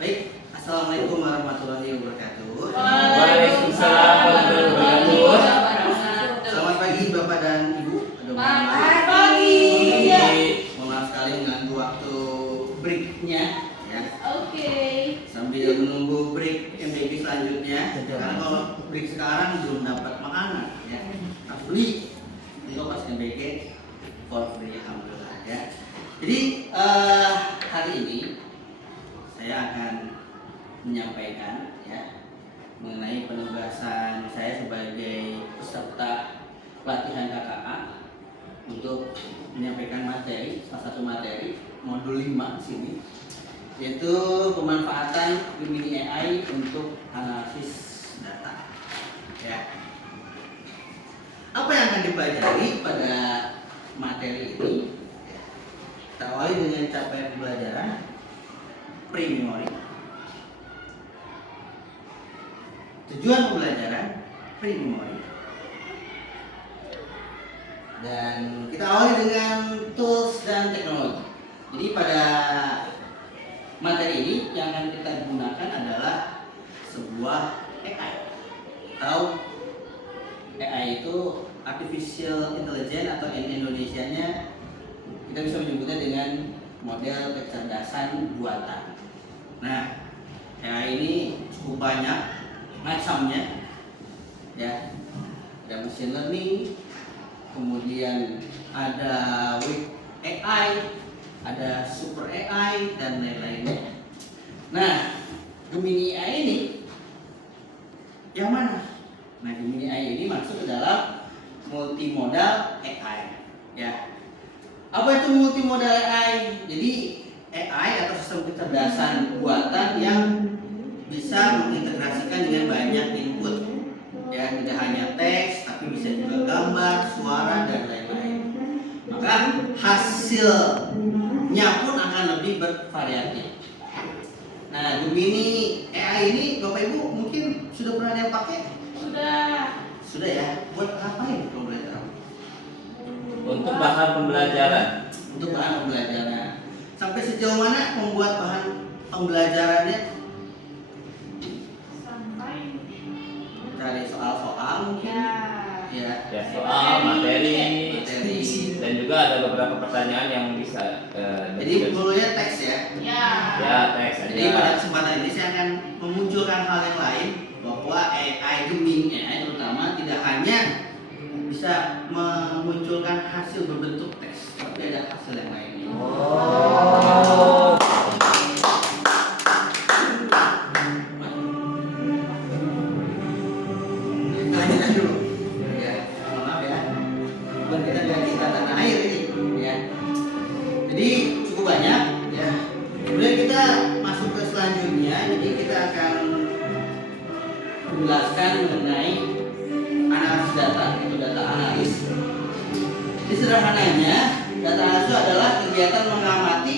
Baik, assalamualaikum warahmatullahi wabarakatuh. Waalaikumsalam warahmatullahi wabarakatuh. Selamat pagi Bapak dan Ibu. Selamat pagi. Mohon maaf sekali mengganggu waktu breaknya, ya. Oke. Sambil menunggu break MBG selanjutnya. Karena kalau break sekarang belum dapat makanan, ya. Harus beli. Jadi kalau pas MBG for free, alhamdulillah, ya. Jadi hari ini saya akan menyampaikan ya mengenai penugasan saya sebagai peserta pelatihan KKA untuk menyampaikan materi, salah satu materi modul 5 sini, yaitu pemanfaatan Gemini AI untuk analisis data. Ya. Apa yang akan dipelajari pada materi ini? Kita awali dengan capaian pembelajaran pre-memori. Tujuan pembelajaran pre-memori. Dan kita awali dengan tools dan teknologi. Jadi pada materi ini yang akan kita gunakan adalah sebuah AI atau AI itu Artificial Intelligence, atau in Indonesianya kita bisa menyebutnya dengan model kecerdasan buatan. Nah, AI ini cukup banyak macamnya, ya. Ada machine learning, kemudian ada weak AI, ada super AI dan lain-lainnya. Nah, Gemini AI ini yang mana? Nah, Gemini AI ini masuk ke dalam multimodal AI, ya. Apa itu multimodal AI? Jadi AI atau sistem kecerdasan buatan yang bisa mengintegrasikan dengan banyak input, ya, tidak hanya teks tapi bisa juga gambar, suara dan lain-lain. Maka hasilnya pun akan lebih bervariatif. Nah, Gemini AI ini Bapak Ibu mungkin sudah pernah ada yang pakai? Sudah ya. Buat ngapain kalau boleh tahu? Untuk bahan pembelajaran. Untuk bahan pembelajaran. Sampai sejauh mana membuat bahan pembelajarannya? Sampai Cari soal-soal mungkin. Ya. ya soal materi dan juga ada beberapa pertanyaan yang bisa Jadi dulunya teks ya. ya teks aja. Jadi pada kesempatan ini saya akan memunculkan hal yang lain, bahwa AI Gemini AI terutama tidak hanya bisa memunculkan hasil berbentuk teks, tapi ada hasil yang lainnya. Oh. Tanya dulu. Ya, mohon maaf ya. Bukan kita bilang kita tanah air ini, ya. Jadi cukup banyak, ya. Kemudian kita masuk ke selanjutnya. Jadi kita akan menjelaskan mengenai analisis data, itu data analis. Jadi sederhananya, data analis itu adalah kegiatan mengamati,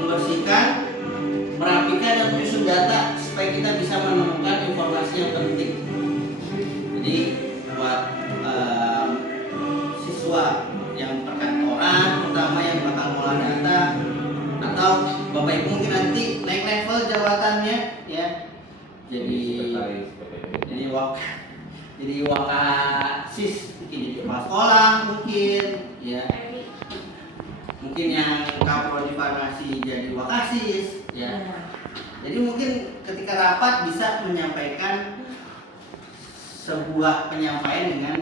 membersihkan, merapikan dan menyusun data supaya kita bisa menemukan informasi yang penting. Jadi buat siswa yang perkantoran, terutama yang bakal ngolah data, atau Bapak Ibu mungkin nanti naik level jabatannya, ya. Jadi wakasis, mungkin jadi kepala sekolah mungkin, ya. Mungkin yang kaprodi farmasi jadi wakasis, ya. Jadi mungkin ketika rapat bisa menyampaikan sebuah penyampaian dengan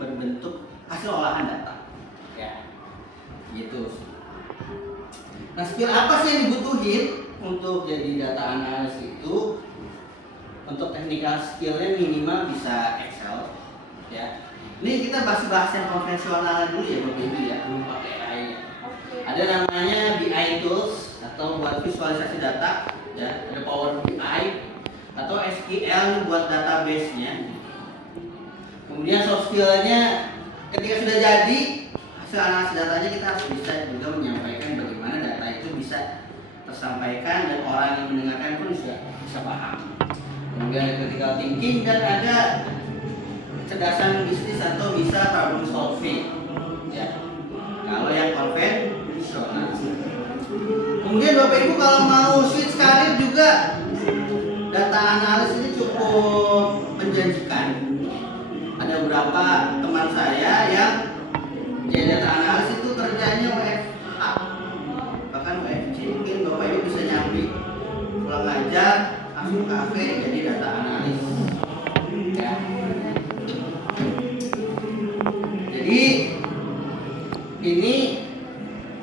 berbentuk hasil olahan data, ya. Gitu. Nah, skill apa sih yang dibutuhin untuk jadi data analis itu? Untuk technical skillnya minimal bisa Excel, ya. Ini kita bahas yang konvensional dulu ya Bapak Ibu, ya, belum pakai AI ya. Ada namanya BI tools atau buat visualisasi data, ya. Ada Power BI atau SQL buat database-nya. Kemudian soft skill-nya ketika sudah jadi hasil analisis datanya, kita harus bisa juga menyampaikan bagaimana data itu bisa tersampaikan dan orang yang mendengarkan pun bisa paham. Kemudian ada critical thinking dan ada kecerdasan bisnis atau bisa problem solving, ya. Kalau yang konvensional. Kemudian Bapak Ibu kalau mau switch karir juga masuk kafe jadi data analis. Ya. Jadi ini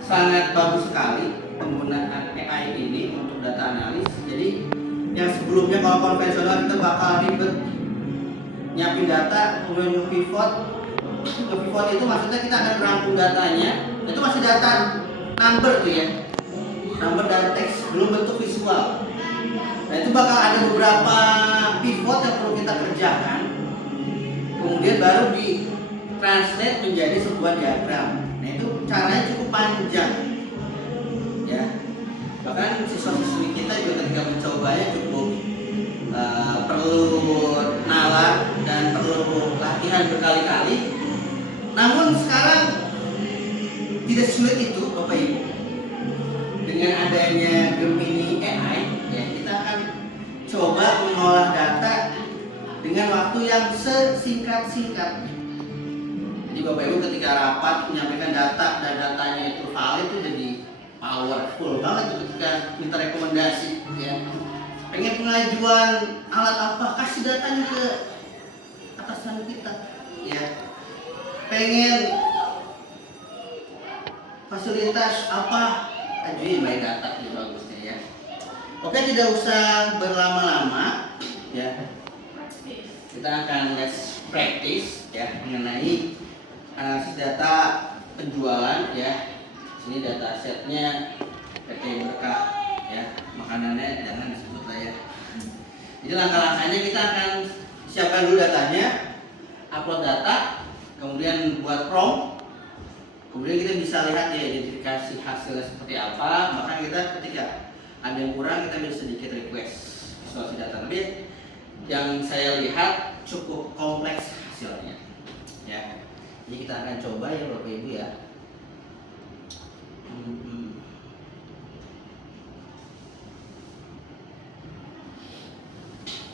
sangat bagus sekali penggunaan AI ini untuk data analis. Jadi yang sebelumnya kalau konvensional kita bakal ribet nyiapin data, kemudian nge-pivot itu maksudnya kita akan merangkum datanya. Itu masih data number tuh ya, number dan teks, belum bentuk visual. Nah itu bakal ada beberapa pivot yang perlu kita kerjakan, kemudian baru di translate menjadi sebuah diagram. Nah itu caranya cukup panjang ya, bahkan siswa-siswi kita juga ketika mencobanya cukup perlu nalar dan perlu latihan berkali-kali. Namun sekarang tidak sulit itu Bapak Ibu. Dengan adanya Gemini AI ya, kita akan coba mengolah data dengan waktu yang sesingkat-singkatnya. Jadi Bapak Ibu ketika rapat menyampaikan data dan datanya itu valid itu jadi powerful banget tuh ketika minta rekomendasi ya. Pengen pengajuan alat apa, kasih datanya ke atasan kita ya. Pengen fasilitas apa, ajuin by data itu bagusnya ya. Oke, tidak usah berlama-lama ya. Kita akan let's practice ya mengenai analisis data penjualan ya. Sini data setnya PT Berkah ya, makanannya jangan disebut lah ya. Jadi langkah-langkahnya kita akan siapkan dulu datanya, upload data, kemudian buat prompt, kemudian kita bisa lihat ya identifikasi hasilnya seperti apa. Bahkan kita ketika ada yang kurang kita bisa sedikit request visualisasi data. Tapi yang saya lihat cukup kompleks hasilnya ya. Jadi kita akan coba ya Bapak Ibu ya.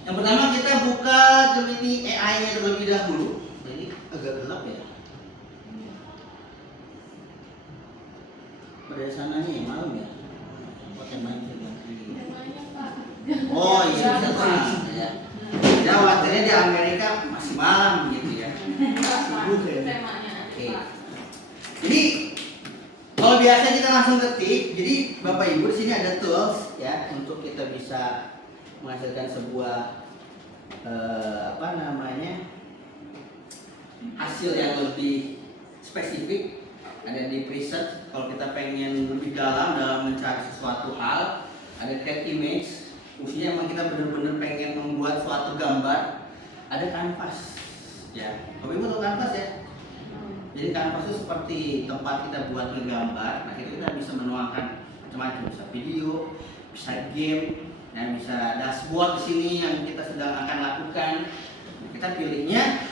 Yang pertama kita buka Gemini AI-nya terlebih dahulu. Ini agak gelap ya. Pada sananya ya malam ya. Pakai main oh iya bisa terang ya. Ya khawatirnya di Amerika masih malam gitu ya. Sibuk ya. Oke. Jadi kalau biasa kita langsung ketik. Jadi Bapak Ibu di sini ada tools ya untuk kita bisa menghasilkan sebuah hasil yang lebih spesifik. Ada di preset kalau kita pengen lebih dalam mencari sesuatu hal. Ada create image, fungsinya emang kita benar-benar pengen membuat suatu gambar. Ada canvas ya, Bapak Ibu tahu canvas ya? Jadi canvas itu seperti tempat kita buat menggambar. Nah kita bisa menuangkan macam-macam, bisa video, bisa game, dan bisa dashboard di sini yang kita sedang akan lakukan. Kita pilihnya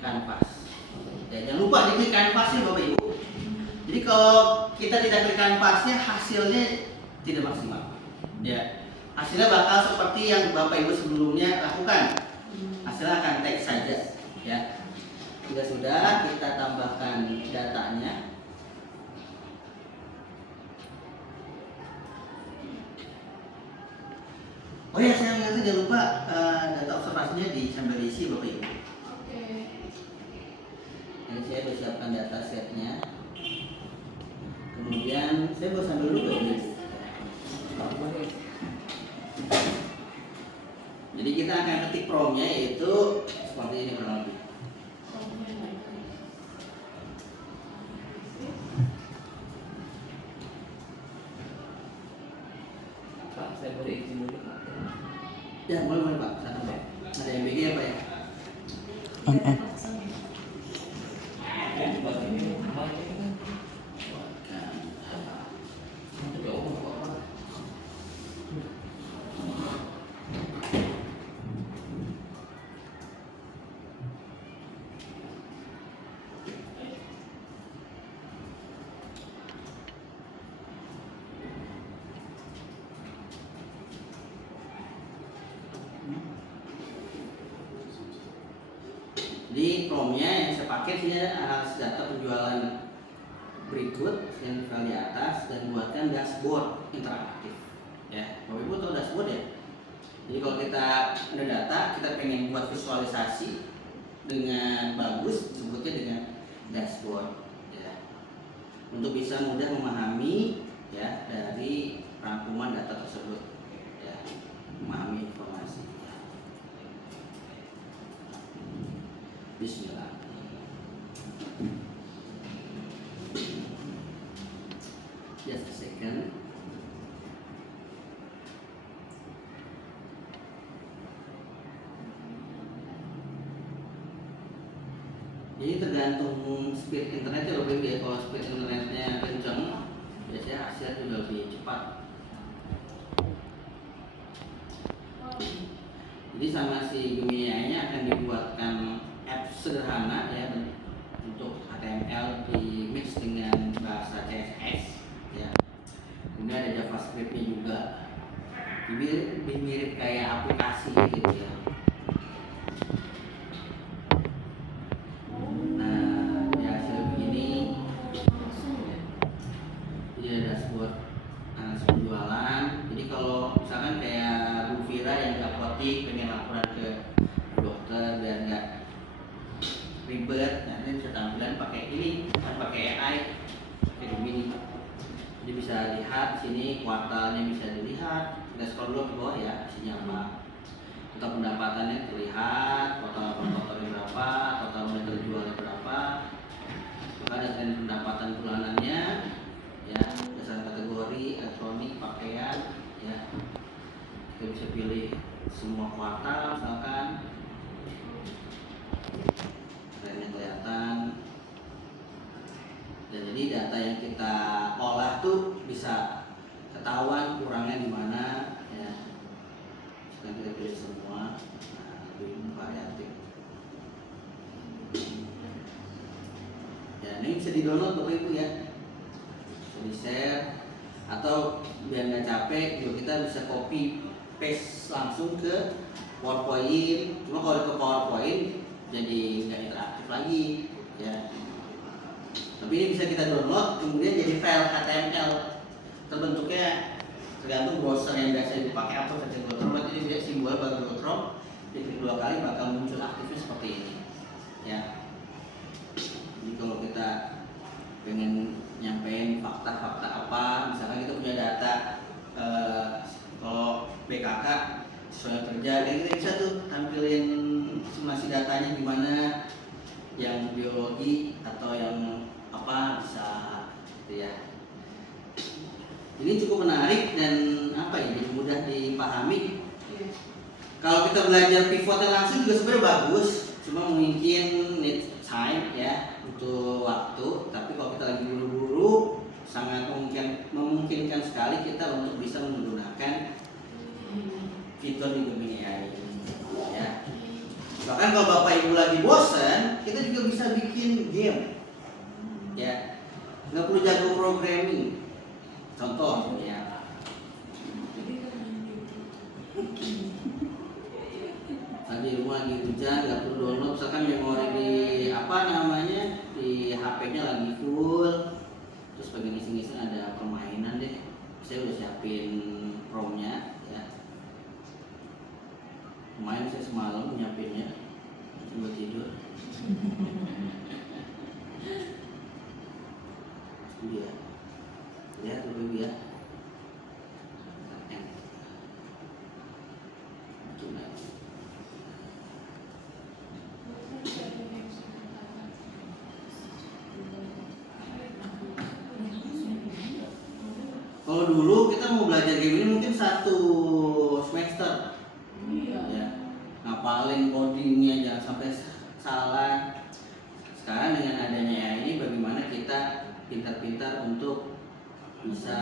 canvas. Ya, jangan lupa diklik canvasnya Bapak Ibu. Jadi kalau kita tidak klik canvasnya hasilnya tidak maksimal. Ya, hasilnya bakal seperti yang Bapak Ibu sebelumnya lakukan. Hasilnya akan teks saja. Ya, sudah kita tambahkan datanya. Oh ya, saya ingatkan jangan lupa data observasinya sambil diisi Bapak Ibu. Oke. Ini saya sudah siapkan data setnya. Kemudian saya buat sambil dulu ya. Jadi kita akan ketik promptnya yaitu seperti ini kurang lebih. Pak, saya boleh izin dulu Pak. Ya boleh Pak. Ada yang BG ya Pak ya? Jadi promptnya yang saya pakai sini analisis data penjualan berikut yang di atas dan buatkan dashboard interaktif. Ya, Bapak Ibu tahu dashboard ya? Jadi kalau kita ada data, kita pengen buat visualisasi dengan bagus, sebutnya dengan dashboard, ya. Untuk bisa mudah memahami ya dari rangkuman data tersebut, ya, memahami informasi. Ya. Bismillah. Just a second. Ini tergantung speed internetnya loh ya. Kalau speed internetnya kencang, biasanya hasilnya juga lebih cepat. Jadi sama si Gemini AI-nya akan dibuatkan app sederhana ya untuk HTML di mix dengan bahasa CSS ya. Kemudian ada JavaScript-nya juga. Jadi lebih mirip kayak aplikasi gitu ya. Nah, di hasil begini ini ada dashboard analis penjualan. Jadi kalau misalkan kayak Bu Vira yang apotik pengen laporan ke dokter biar nggak ribet, nanti bisa tampilan pakai ini, pakai AI, pakai Gemini. Jadi bisa lihat sini kuartalnya bisa dilihat. Kita scroll dulu ke bawah ya, isinya apa. Total pendapatannya terlihat, total penontonnya berapa, total meter jualnya berapa. Juga ada tren pendapatan bulanannya, ya, berdasarkan kategori elektronik, pakaian, ya. Kita bisa pilih semua kuartal misalkan. Trennya kelihatan. Dan jadi data yang kita olah tuh bisa ketahuan kurangnya di mana ya. Sekarang kita pilih semua, nah, lebih variatif. Ya, ini bisa di-download Bapak Ibu ya. Bisa di-share atau biar nggak capek juga kita bisa copy paste langsung ke PowerPoint. Cuma kalau ke PowerPoint jadi nggak interaktif lagi ya. Tapi ini bisa kita download kemudian jadi file HTML. Terbentuknya tergantung browser yang biasa dipakai apa saja. Google Chrome ini dia simbol bagi Google Chrome, diklik 2 kali bakal muncul aktifnya seperti ini ya. Jadi kalau kita pengen nyampein fakta-fakta apa, misalkan kita punya data kalau BKK sesuai kerja, kita bisa tuh tampilin simulasi datanya gimana, yang biologi atau yang apa bisa gitu ya. Ini cukup menarik dan apa ya, jadi mudah dipahami. Kalau kita belajar pivotnya langsung juga sebenarnya bagus, cuma mungkin need time ya, butuh waktu. Tapi kalau kita lagi buru-buru, sangat memungkinkan sekali kita untuk bisa menggunakan fitur di Gemini AI ya. Bahkan kalau Bapak Ibu lagi bosan, kita juga bisa bikin game ya, nggak perlu jago programming. Contoh ya, tadi rumah lagi hujan, nggak perlu download, misalkan memori di apa namanya di HP-nya lagi full, terus bagian iseng-iseng ada permainan deh, saya udah siapin ROM-nya ya. Main saya semalam nyiapinnya, coba tidur. Dia lihat dulu ya. Kalau dulu kita mau belajar game ini mungkin 1 semester, ya, ngapalin codingnya jangan sampai salah. Sekarang dengan adanya AI ini, bagaimana kita pintar-pintar untuk bisa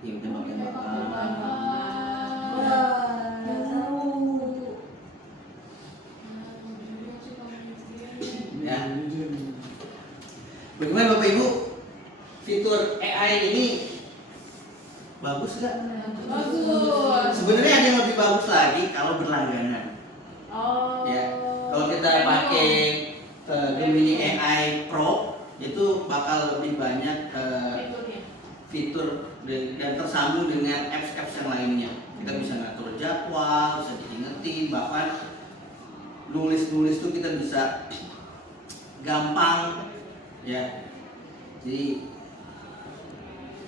game tembak-tembakan. Ya. Bagaimana Bapak Ibu? Fitur AI ini bagus nggak? Bagus. Sebenarnya ada yang lebih bagus lagi kalau berlangganan. Oh. Ya, kalau kita pakai Gemini AI Pro itu bakal lebih banyak fitur dan tersambung dengan apps-apps yang lainnya. Kita bisa ngatur jadwal, bisa diingetin, bahkan nulis-nulis tuh kita bisa gampang ya. Jadi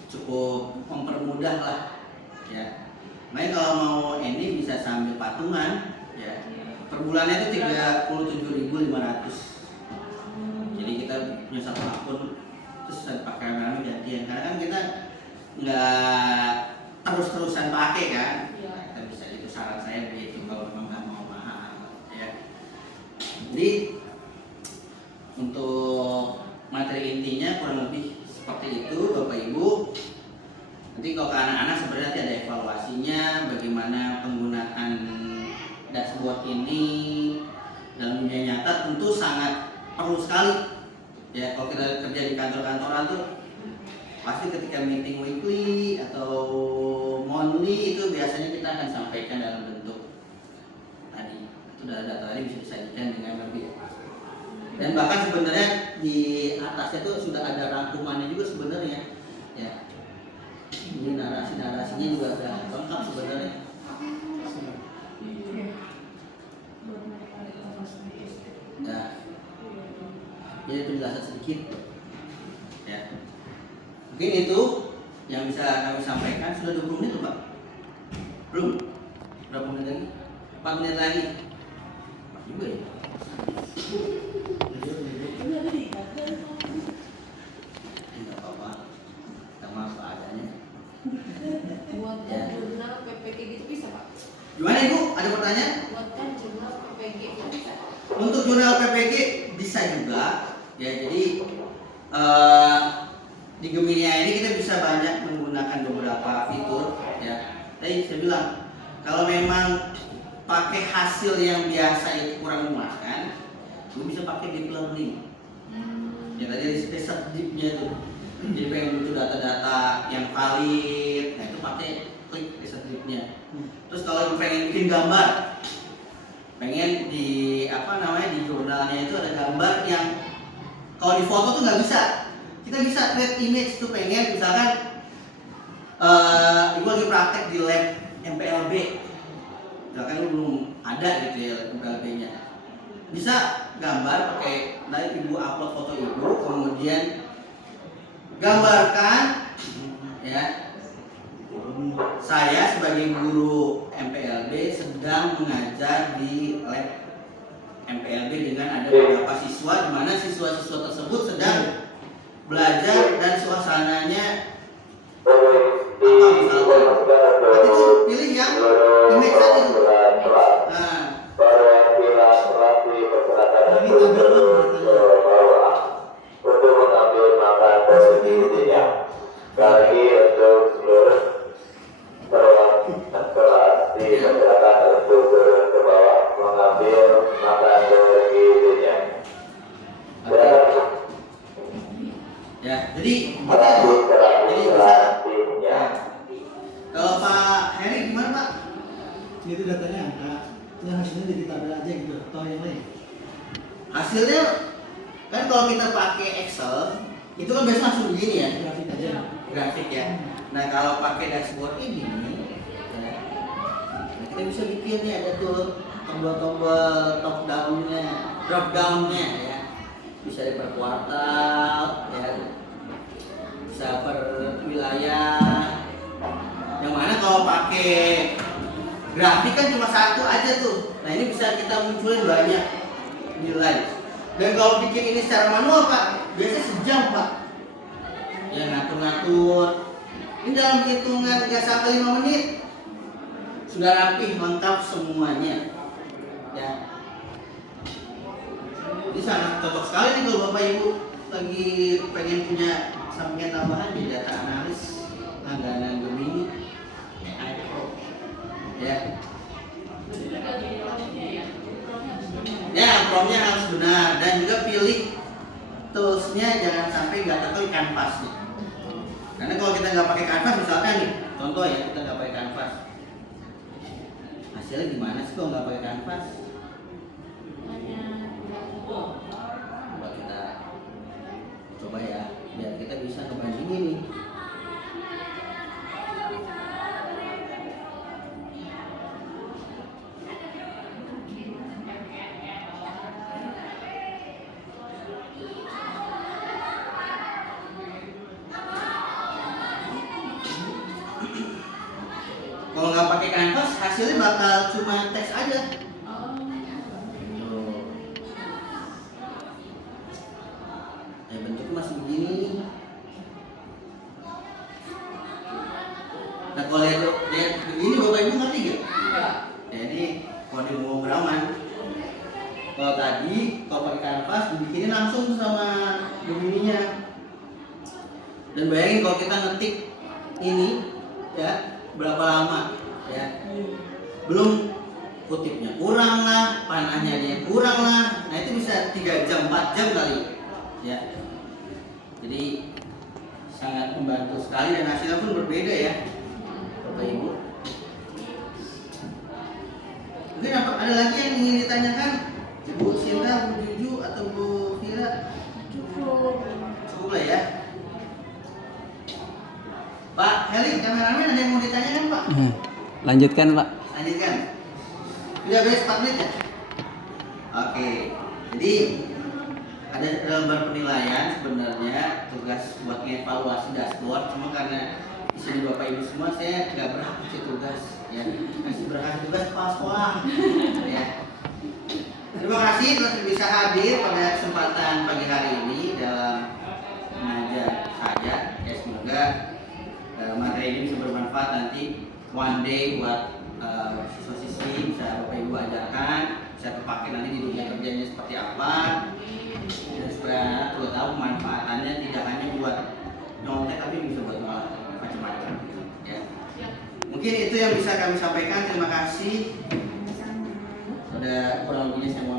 cukup mempermudah lah ya. Makanya kalau mau ini bisa sambil patungan ya. Per bulannya itu 37.500. Jadi kita punya satu akun terus pakai rame gantian. Karena kan kita nggak terus-terusan pakai kan. Kita bisa, itu saran saya begitu kalau memang nggak mau mahal ya. Jadi untuk materi intinya kurang lebih seperti itu Bapak Ibu. Nanti kalau ke anak-anak sebenarnya nanti ada evaluasinya, bagaimana penggunaan dashboard ini dalam dunia nyata tentu sangat perlu sekali ya. Kalau kita kerja di kantor-kantoran tuh pasti ketika meeting weekly atau monthly itu biasanya kita akan sampaikan dalam bentuk tadi itu data tadi bisa disajikan dengan lebih, dan bahkan sebenarnya di atasnya tuh sudah ada rangkumannya juga sebenarnya ya. Ini narasi-narasinya juga sudah lengkap sebenarnya. Nah, jadi penjelasan sedikit ya. Mungkin itu yang bisa kami sampaikan. Sudah 20 menit loh Pak? Belum? Berapa menit lagi? 4 menit lagi. Pas juga ya. Enggak apa-apa. Sama apa adanya. Buat jurnal PPG gitu bisa Pak? Gimana Ibu? Ada pertanyaan? Buatkan jurnal PPG itu bisa? Untuk jurnal PPG bisa juga ya. Jadi di Gemini ini kita bisa banyak menggunakan beberapa fitur ya. Tadi saya bilang kalau memang pakai hasil yang biasa itu kurang memuaskan, lu bisa pakai deep learning. Ya tadi ada spacer deep-nya tuh. Jadi pengen butuh data-data yang valid, nah itu pakai klik spacer deep-nya. Terus kalau pengen bikin gambar, pengen di di jurnalnya itu ada gambar yang kalau di foto tuh nggak bisa. Kita bisa create image tuh, pengen misalkan ibu lagi praktek di lab MPLB, misalkan lu belum ada gitu ya MPLB-nya, bisa gambar pakai dari ibu upload foto ibu, kemudian gambarkan ya, saya sebagai guru MPLB sedang mengajar di lab MPLB dengan ada beberapa siswa, di mana siswa-siswa tersebut sedang belajar dan suasananya apa misalnya. Nanti tuh pilih yang image tadi tuh. Nah, untuk mengambil makanan dari dirinya, bagi untuk seluruh perwakilan kelas dipersilakan untuk turun ke bawah mengambil makanan dari dirinya. ya, jadi bisa. Ya. Kalau Pak Heri gimana Pak? Itu datanya angka, yang hasilnya jadi tabel aja gitu, atau yang lain? Hasilnya kan kalau kita pakai Excel itu kan biasanya langsung begini ya, Grafik aja. grafik ya. Nah kalau pakai dashboard ini ya, nah kita bisa bikin nih ada tuh tombol-tombol top down-nya, drop down-nya ya. Bisa per kuartal ya, bisa per wilayah. Yang mana kalau pakai grafik kan cuma satu aja tuh. Nah ini bisa kita munculin banyak nilai. Dan kalau bikin ini secara manual Pak, biasanya sejam Pak. Ya ngatur-ngatur. Ini dalam hitungan 3 sampai 5 menit sudah rapih, lengkap semuanya. Ya. Ini sangat cocok sekali nih kalau Bapak Ibu lagi pengen punya sampingan tambahan di data analis langganan Gemini AI Pro. Ya. Ya, promnya harus benar dan juga pilih toolsnya, jangan sampai nggak terklik kanvasnya. Karena kalau kita nggak pakai kanvas, misalkan nih, contoh ya kita nggak pakai kanvas, hasilnya gimana sih kalau nggak pakai kanvas? Coba kita hasilnya bakal cuma teks aja. Oh. Tuh. Ya bentuknya masih begini. Nah kalau lihat begini Bapak Ibu ngerti gak? Enggak. Jadi kode pemrograman. Kalau tadi kalau pakai kanvas dibikinin langsung sama Gemininya. Dan bayangin kalau kita ngetik ini ya berapa lama ya. Belum kutipnya kurang lah, panahnya dia kurang lah. Nah itu bisa 3 jam, 4 jam kali ya. Jadi sangat membantu sekali dan hasilnya pun berbeda ya Bapak Ibu. Mungkin ada lagi yang ingin ditanyakan Bu Sinta, Bu Juju atau Bu Fira? Cukup. Cukup lah ya. Pak Heli, kameramen ada yang mau ditanyakan Pak? Lanjutkan Pak. Lanjutkan. Udah beres 4 menit ya? Oke. Jadi ada dalam penilaian sebenarnya tugas buat ngevaluasi dashboard, cuma karena di sini Bapak Ibu semua saya nggak berhak kasih tugas ya. Kasih berhak tugas kepala sekolah ya. Terima kasih telah bisa hadir pada kesempatan pagi hari ini dalam mengajar saya. Ya semoga materi ini bisa bermanfaat nanti one day buat siswa-siswi bisa Bapak Ibu ajarkan, bisa terpakai nanti di dunia kerjanya seperti apa, dan supaya perlu tahu manfaatannya tidak hanya buat nyontek tapi bisa buat malah macam-macam ya. Mungkin itu yang bisa kami sampaikan. Terima kasih. Ada kurang lebihnya saya mohon